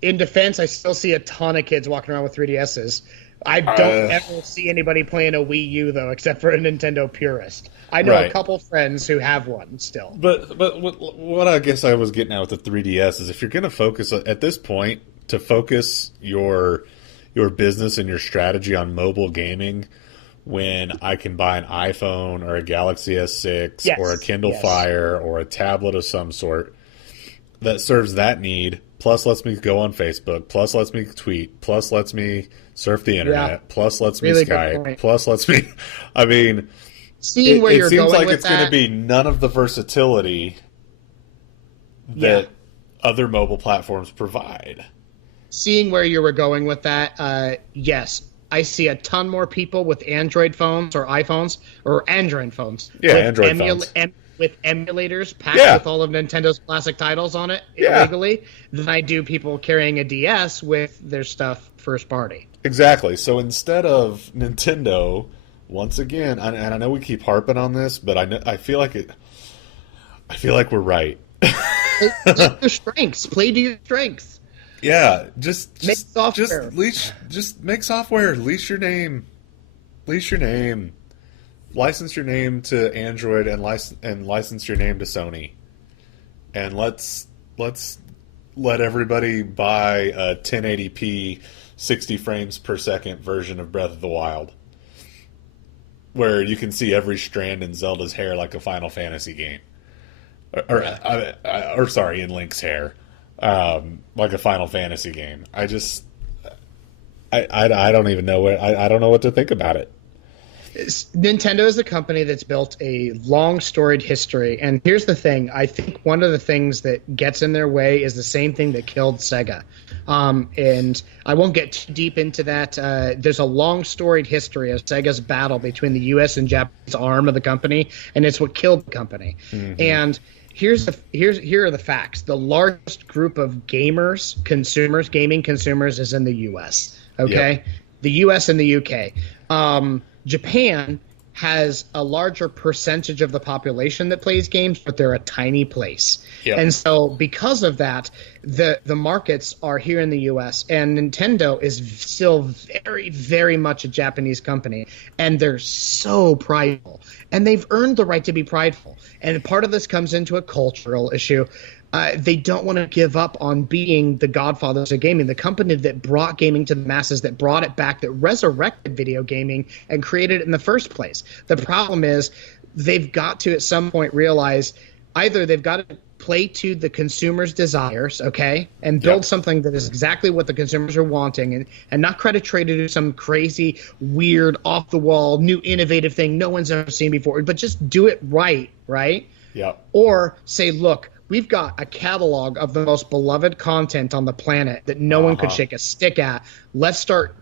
In defense, I still see a ton of kids walking around with 3DSs. I don't ever see anybody playing a Wii U, though, except for a Nintendo purist. I know a couple friends who have one still. But what I guess I was getting at with the 3DS is if you're going to focus, at this point, to focus your business and your strategy on mobile gaming, when I can buy an iPhone or a Galaxy S6 or a Kindle Fire or a tablet of some sort that serves that need, plus lets me go on Facebook, plus lets me tweet, plus lets me surf the internet, plus lets me Skype, plus lets me... I mean, seeing where you're going with that... It seems like it's going to be none of the versatility that other mobile platforms provide. Seeing where you were going with that, yes. I see a ton more people with Android phones or iPhones or Android phones. Yeah, Android phones. With emulators packed with all of Nintendo's classic titles on it illegally than I do people carrying a DS with their stuff first party. Exactly. So instead of Nintendo, once again, and I know we keep harping on this, but I feel like we're right. Play to your strengths. Play to your strengths. Yeah, just make software. Just make software. Lease your name. License your name to Android and license your name to Sony. And let's let everybody buy a 1080p 60 frames per second version of Breath of the Wild, where you can see every strand in Zelda's hair like a Final Fantasy game, or sorry, in Link's hair. Like a Final Fantasy game. I don't even know I don't know what to think about it. Nintendo is a company that's built a long storied history, and here's the thing. I think one of the things that gets in their way is the same thing that killed Sega. And I won't get too deep into that. There's a long storied history of Sega's battle between the US and Japanese arm of the company, and it's what killed the company. Mm-hmm. And here are the facts. The largest group of gaming consumers is in the U.S. Okay, yep. The U.S. and the U.K. Japan has a larger percentage of the population that plays games, but they're a tiny place. Yep. And so because of that, the markets are here in the U.S., and Nintendo is still very, very much a Japanese company, and they're so prideful. And they've earned the right to be prideful. And part of this comes into a cultural issue. They don't want to give up on being the godfathers of gaming, the company that brought gaming to the masses, that brought it back, that resurrected video gaming and created it in the first place. The problem is they've got to at some point realize either they've got to play to the consumer's desires, okay, and build something that is exactly what the consumers are wanting, and not try to do some crazy, weird, off-the-wall, new, innovative thing no one's ever seen before, but just do it right? Yeah. Or say, look, we've got a catalog of the most beloved content on the planet that no one could shake a stick at. Let's start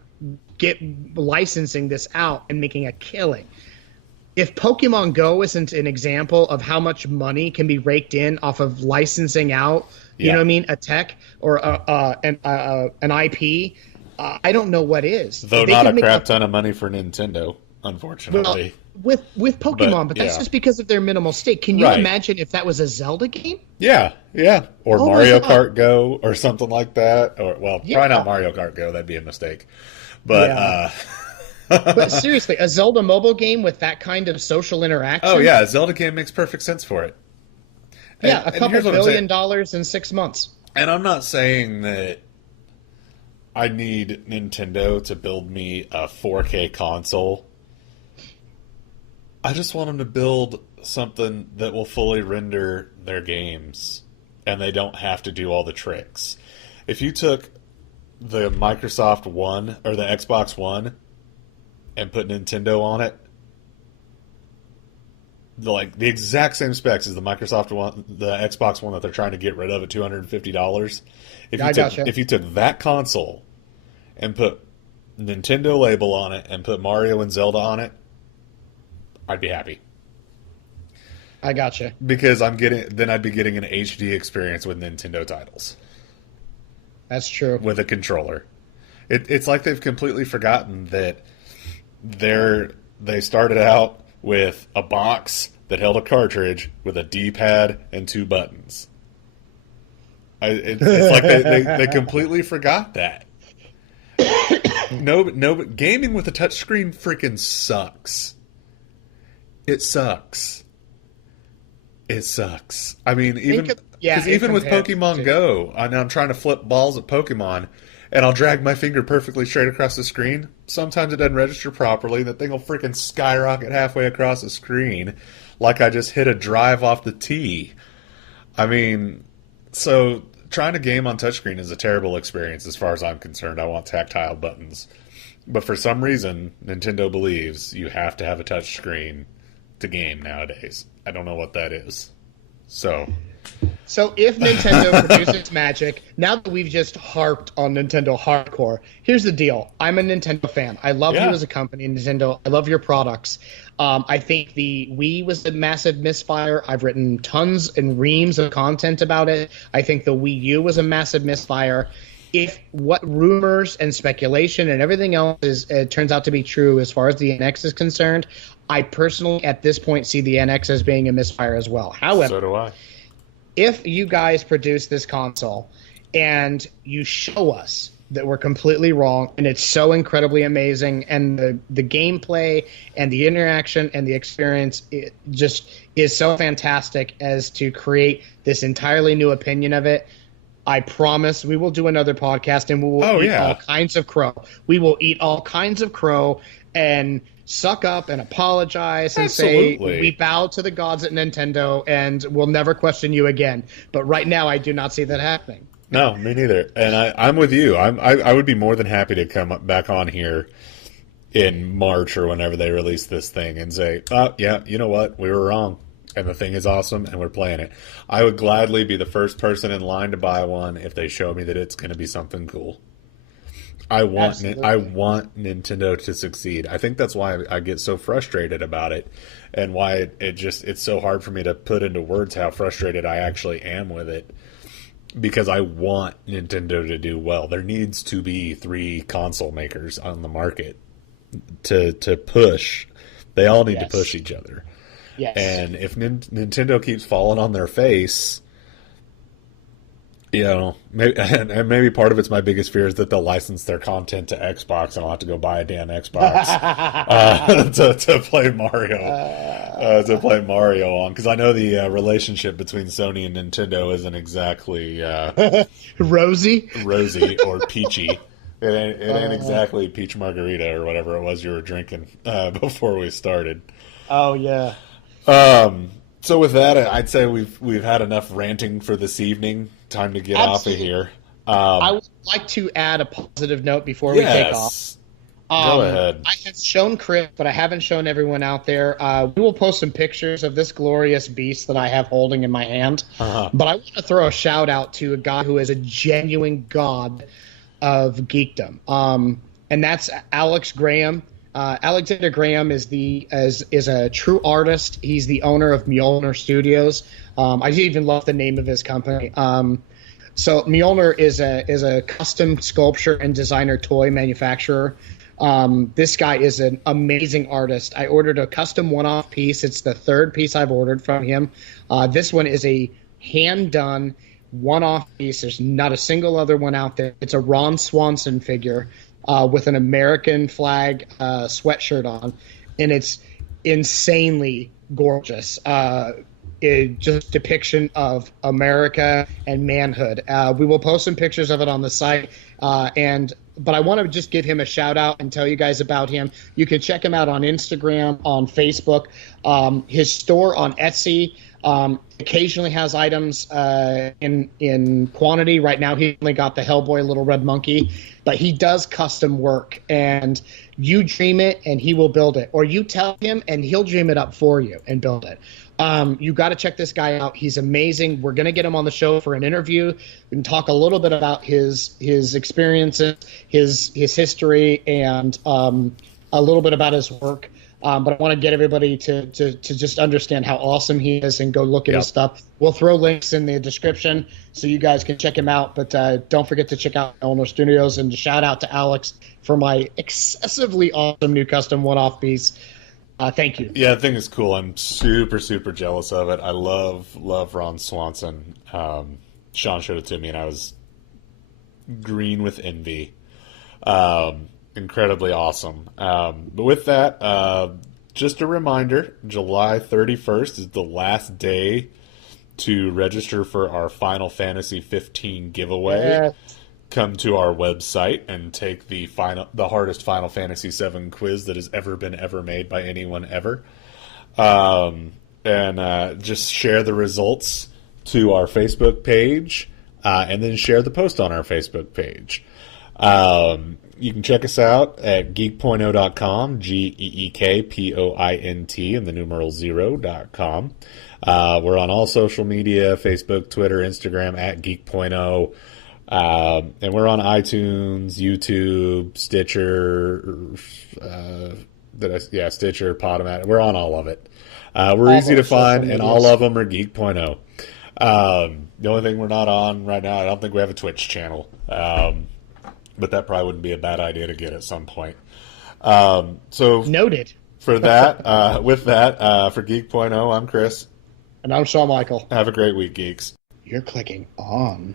licensing this out and making a killing. If Pokemon Go isn't an example of how much money can be raked in off of licensing out, you know what I mean, a tech or an IP, I don't know what is. Though not a crap ton of money for Nintendo, unfortunately. Well, with Pokemon, but that's just because of their minimal stake. Can you imagine if that was a Zelda game? Yeah. Or Mario Kart Go or something like that. Or probably not Mario Kart Go. That'd be a mistake. But But seriously, a Zelda mobile game with that kind of social Oh interaction? yeah, a Zelda game makes perfect sense for it. Yeah, a And couple here's what I'm saying. $1 billion in 6 months. And I'm not saying that I need Nintendo to build me a 4K console. I just want them to build something that will fully render their games, and they don't have to do all the tricks. If you took the Microsoft One or the Xbox One and put Nintendo on it, like the exact same specs as the Microsoft One, the Xbox One that they're trying to get rid of at $250. If you took that console and put Nintendo label on it and put Mario and Zelda on it, I'd be happy. I gotcha. Because I'd be getting an HD experience with Nintendo titles. That's true. With a controller. It's like they've completely forgotten that they started out with a box that held a cartridge with a D-pad and 2 buttons. It's like they completely forgot that. No, but gaming with a touchscreen freaking sucks. It sucks. It sucks. I mean, even with Pokemon Go, I'm trying to flip balls at Pokemon, and I'll drag my finger perfectly straight across the screen. Sometimes it doesn't register properly. That thing will freaking skyrocket halfway across the screen, like I just hit a drive off the tee. I mean, so trying to game on touchscreen is a terrible experience as far as I'm concerned. I want tactile buttons. But for some reason, Nintendo believes you have to have a touchscreen to game nowadays. I don't know what that is. So if Nintendo produces magic, now that we've just harped on Nintendo hardcore, here's the deal. I'm a Nintendo fan. I love you as a company, Nintendo. I love your products. I think the Wii was a massive misfire. I've written tons and reams of content about it. I think the Wii U was a massive misfire. If what rumors and speculation and everything else turns out to be true as far as the NX is concerned, I personally, at this point, see the NX as being a misfire as well. However, so do I. If you guys produce this console and you show us that we're completely wrong and it's so incredibly amazing and the gameplay and the interaction and the experience it just is so fantastic as to create this entirely new opinion of it, I promise we will do another podcast and we will eat all kinds of crow. We will eat all kinds of crow and suck up and apologize and say we bow to the gods at Nintendo and we'll never question you again. But right now, I do not see that happening. No, me neither. And I'm with you. I would be more than happy to come back on here in March or whenever they release this thing and say, oh, yeah, you know what? We were wrong. And the thing is awesome, and we're playing it. I would gladly be the first person in line to buy one if they show me that it's going to be something cool. I want Nintendo to succeed. I think that's why I get so frustrated about it, and why it's so hard for me to put into words how frustrated I actually am with it. Because I want Nintendo to do well. There needs to be 3 console makers on the market to push. They all need to push each other. Yes. And if Nintendo keeps falling on their face, maybe part of it's my biggest fear is that they'll license their content to Xbox and I'll have to go buy a damn Xbox to play Mario on, because I know the relationship between Sony and Nintendo isn't exactly rosy or peachy. It ain't exactly peach margarita or whatever it was you were drinking before we started. Oh yeah. So with that, I'd say we've had enough ranting for this evening. Time to get off of here. I would like to add a positive note before we take off. Go ahead. I have shown Chris, but I haven't shown everyone out there. We will post some pictures of this glorious beast that I have holding in my hand. But I want to throw a shout out to a guy who is a genuine god of geekdom, and that's Alex Graham. Alexander Graham is a true artist. He's the owner of Mjolnir Studios. I even love the name of his company. So Mjolnir is a custom sculpture and designer toy manufacturer. This guy is an amazing artist. I ordered a custom one-off piece. It's the 3rd piece I've ordered from him. This one is a hand-done one-off piece. There's not a single other one out there. It's a Ron Swanson figure. with an American flag sweatshirt on, and it's insanely gorgeous. Just depiction of America and manhood. We will post some pictures of it on the site, but I want to just give him a shout out and tell you guys about him. You can check him out on Instagram, on Facebook. His store on Etsy occasionally has items in quantity. Right now, he only got the Hellboy Little Red Monkey, but he does custom work, and you dream it and he will build it, or you tell him and he'll dream it up for you and build it. You got to check this guy out. He's amazing. We're going to get him on the show for an interview. We can talk a little bit about his experiences, his history, and a little bit about his work. But I want to get everybody to just understand how awesome he is and go look at his stuff. We'll throw links in the description so you guys can check him out. But don't forget to check out Eleanor Studios, and shout out to Alex for my excessively awesome new custom one-off piece. Thank you. Yeah, the thing is cool. I'm super, super jealous of it. I love Ron Swanson. Sean showed it to me, and I was green with envy. Incredibly awesome. But with that, just a reminder, July 31st is the last day to register for our Final Fantasy 15 giveaway. Yes. Come to our website and take the hardest Final Fantasy 7 quiz that has ever been made by anyone ever. And just share the results to our Facebook page, and then share the post on our Facebook page. You can check us out at geek.0.com, geekpoint, and the numeral 0.com. We're on all social media, Facebook, Twitter, Instagram, at Geek.0. And we're on iTunes, YouTube, Stitcher, Stitcher, Podomatic. We're on all of it. We're easy to find, and all of them are Geek.0. The only thing we're not on right now, I don't think we have a Twitch channel. But that probably wouldn't be a bad idea to get at some point. So noted. For that, with that, for Geek.0, I'm Chris. And I'm Shawn Michael. Have a great week, geeks. You're clicking on.